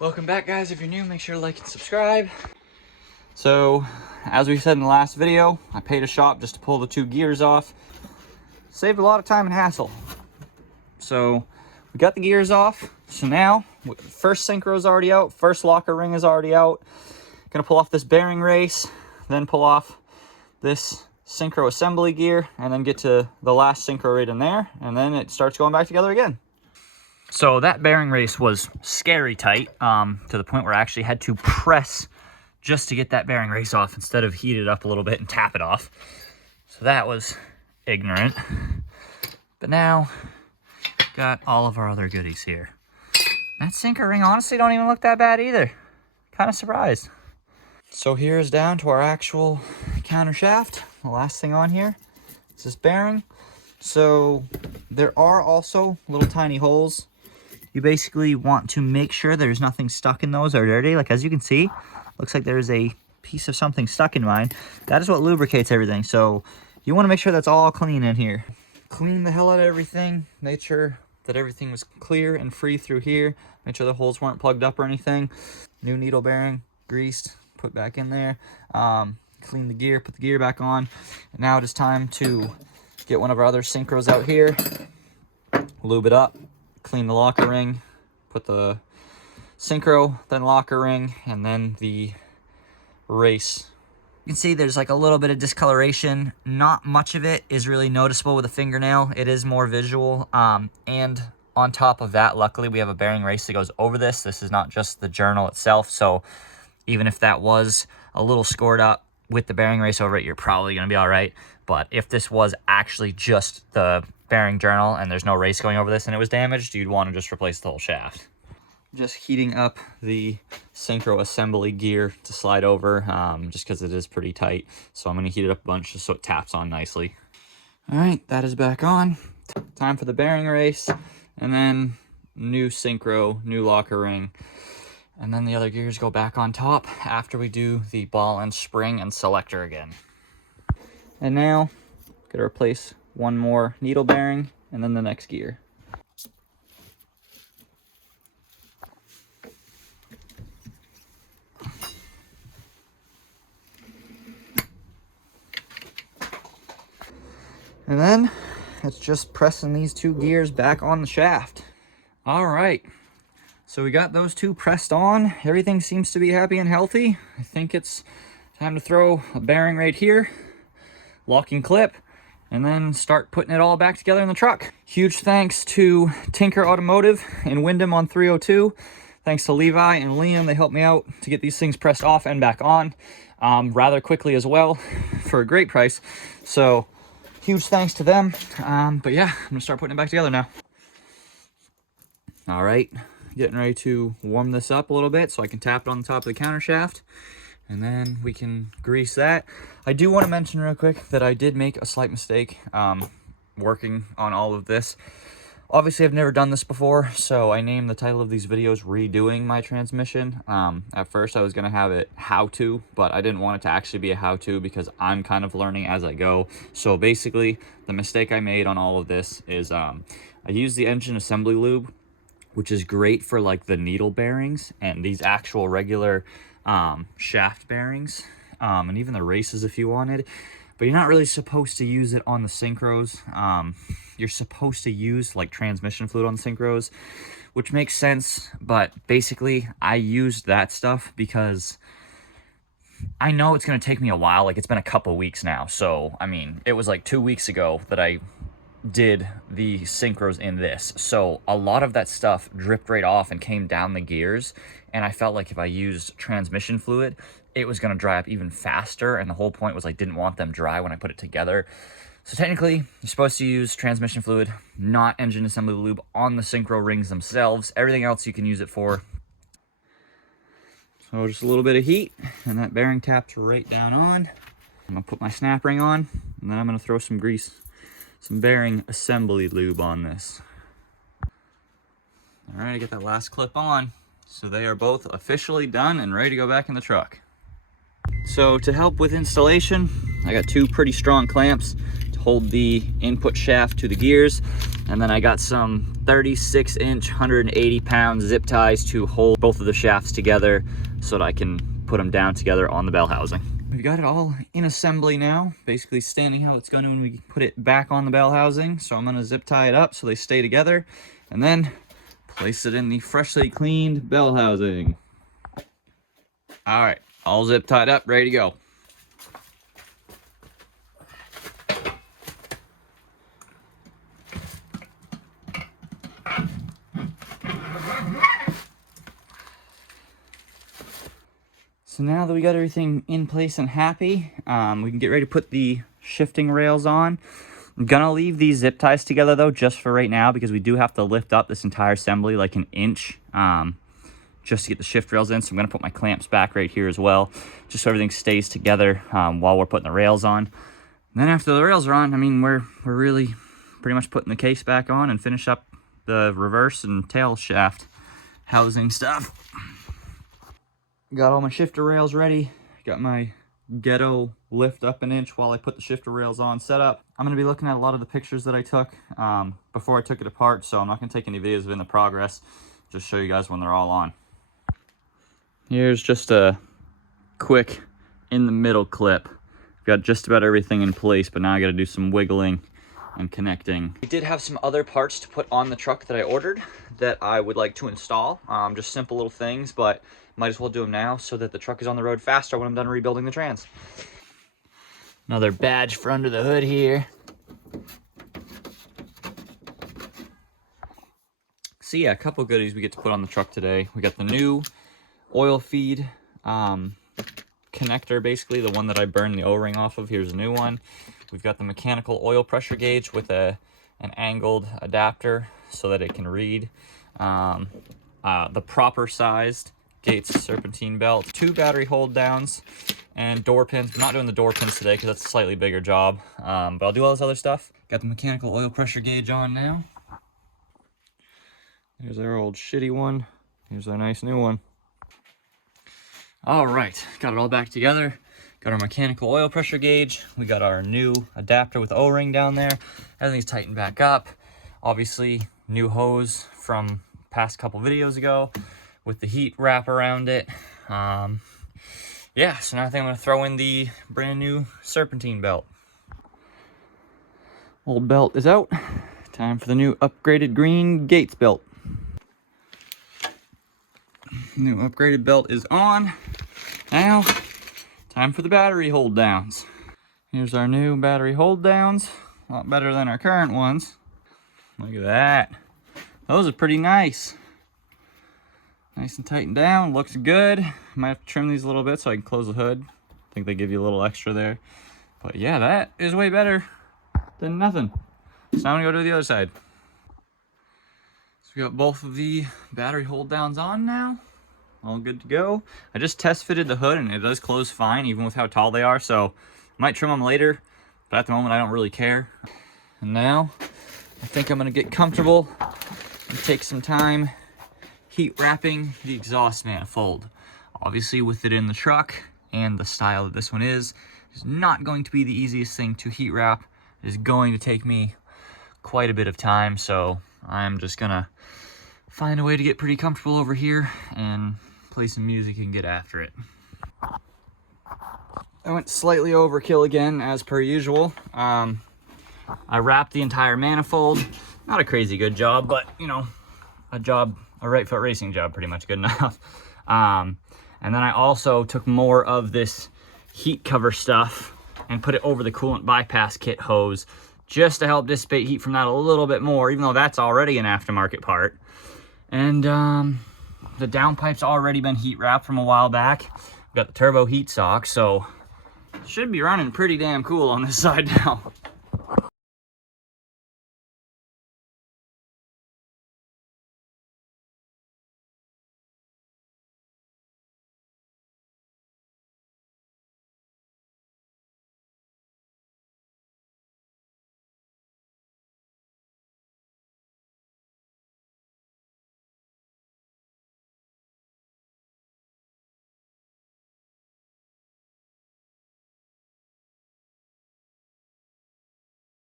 Welcome back, guys. If you're new, make sure to like and subscribe. So, as we said in the last video, I paid a shop just to pull the two gears off. Saved a lot of time and hassle. So, we got the gears off. So now, first synchro is already out. First locker ring is already out. Gonna pull off this bearing race, then pull off this synchro assembly gear, and then get to the last synchro right in there, and then it starts going back together again. So that bearing race was scary tight, to the point where I actually had to press just to get that bearing race off instead of heat it up a little bit and tap it off. So that was ignorant. But now, got all of our other goodies here. That sinker ring honestly don't even look that bad either. Kind of surprised. So here's down to our actual counter shaft. The last thing on here is this bearing. So there are also little tiny holes. You basically want to make sure there's nothing stuck in those or dirty. Like, as you can see, looks like there's a piece of something stuck in mine. That is what lubricates everything. So you want to make sure that's all clean in here. Clean the hell out of everything. Made sure that everything was clear and free through here. Make sure the holes weren't plugged up or anything. New needle bearing, greased, put back in there. Clean the gear, put the gear back on. And now it is time to get one of our other synchros out here. Lube it up. Clean the locker ring, put the synchro, then locker ring, and then the race. You can see there's like a little bit of discoloration. Not much of it is really noticeable with a fingernail. It is more visual. And on top of that, luckily we have a bearing race that goes over this. This is not just the journal itself. So even if that was a little scored up with the bearing race over it, you're probably going to be all right. But if this was actually just the bearing journal and there's no race going over this and it was damaged, you'd want to just replace the whole shaft. Just heating up the synchro assembly gear to slide over, just because it is pretty tight. So I'm going to heat it up a bunch just so it taps on nicely. All right, that is back on. Time for the bearing race, and then new synchro, new locker ring. And then the other gears go back on top after we do the ball and spring and selector again. And now, gotta replace one more needle bearing and then the next gear. And then it's just pressing these two gears back on the shaft. All right. So we got those two pressed on. Everything seems to be happy and healthy. I think it's time to throw a bearing right here, locking clip, and then start putting it all back together in the truck. Huge thanks to Tinker Automotive in Windham on 302. Thanks to Levi and Liam. They helped me out to get these things pressed off and back on rather quickly as well for a great price. So huge thanks to them. But yeah, I'm gonna start putting it back together now. All right. Getting ready to warm this up a little bit so I can tap it on the top of the counter shaft, and then we can grease that. I do want to mention real quick that I did make a slight mistake working on all of this. Obviously, I've never done this before, so I named the title of these videos Redoing My Transmission. At first, I was going to have it how-to, but I didn't want it to actually be a how-to because I'm kind of learning as I go. So basically, the mistake I made on all of this is I used the engine assembly lube, which is great for like the needle bearings and these actual regular shaft bearings, and even the races if you wanted. But you're not really supposed to use it on the synchros. You're supposed to use like transmission fluid on the synchros, which makes sense. But basically, I used that stuff because I know it's going to take me a while. Like, it's been a couple weeks now. So, I mean, it was like 2 weeks ago that I did the synchros in this. So a lot of that stuff dripped right off and came down the gears. And I felt like if I used transmission fluid, it was going to dry up even faster. And the whole point was I didn't want them dry when I put it together. So technically, you're supposed to use transmission fluid, not engine assembly lube, on the synchro rings themselves. Everything else you can use it for. So just a little bit of heat, and that bearing taps right down on. I'm going to put my snap ring on, and then I'm going to throw some grease, some bearing assembly lube on this. All right, I get that last clip on. So they are both officially done and ready to go back in the truck. So to help with installation, I got two pretty strong clamps to to hold the input shaft to the gears. And then I got some 36-inch, 180-pound zip ties to hold both of the shafts together so that I can put them down together on the bell housing. We've got it all in assembly now, basically standing how it's going to when we put it back on the bell housing. So I'm going to zip tie it up so they stay together, and then place it in the freshly cleaned bell housing. All right, all zip tied up, ready to go. So now that we got everything in place and happy, we can get ready to put the shifting rails on. I'm gonna leave these zip ties together though, just for right now, because we do have to lift up this entire assembly like an inch just to get the shift rails in. So I'm gonna put my clamps back right here as well, just so everything stays together while we're putting the rails on. And then after the rails are on, I mean, we're really pretty much putting the case back on and finish up the reverse and tail shaft housing stuff. Got all my shifter rails ready. Got my ghetto lift up an inch while I put the shifter rails on set up. I'm going to be looking at a lot of the pictures that I took before I took it apart, so I'm not going to take any videos of it in the progress. Just show you guys when they're all on. Here's just a quick in the middle clip. I've got just about everything in place, but now I got to do some wiggling and connecting. I did have some other parts to put on the truck that I ordered that I would like to install. Just simple little things, but might as well do them now so that the truck is on the road faster when I'm done rebuilding the trans. Another badge for under the hood here. So yeah, a couple goodies we get to put on the truck today. We got the new oil feed connector, basically the one that I burned the O-ring off of. Here's a new one. We've got the mechanical oil pressure gauge with an angled adapter so that it can read the proper sized Gates serpentine belt, 2 battery hold downs, and door pins. I'm not doing the door pins today because that's a slightly bigger job, but I'll do all this other stuff. Got the mechanical oil pressure gauge on now. There's our old shitty one. Here's our nice new one. All right, got it all back together. Got our mechanical oil pressure gauge. We got our new adapter with O-ring down there. Everything's tightened back up. Obviously, new hose from past couple videos ago with the heat wrap around it. Yeah, so now I think I'm gonna throw in the brand new serpentine belt. Old belt is out. Time for the new upgraded green Gates belt. New upgraded belt is on. Now, time for the battery hold downs. Here's our new battery hold downs. A lot better than our current ones. Look at that. Those are pretty nice. Nice and tightened down, looks good. Might have to trim these a little bit so I can close the hood. I think they give you a little extra there. But yeah, that is way better than nothing. So now I'm gonna go to the other side. So we got both of the battery hold downs on now. All good to go. I just test fitted the hood and it does close fine even with how tall they are. So I might trim them later, but at the moment I don't really care. And now I think I'm gonna get comfortable and take some time heat wrapping the exhaust manifold. Obviously with it in the truck and the style that this one is, it's not going to be the easiest thing to heat wrap. It is going to take me quite a bit of time, so I'm just gonna find a way to get pretty comfortable over here and play some music and get after it. I went slightly overkill again as per usual. I wrapped the entire manifold. Not a crazy good job, but you know, a right foot racing job, pretty much good enough. And then I also took more of this heat cover stuff and put it over the coolant bypass kit hose just to help dissipate heat from that a little bit more, even though that's already an aftermarket part. And the downpipe's already been heat wrapped from a while back. We've got the turbo heat sock, so it should be running pretty damn cool on this side now.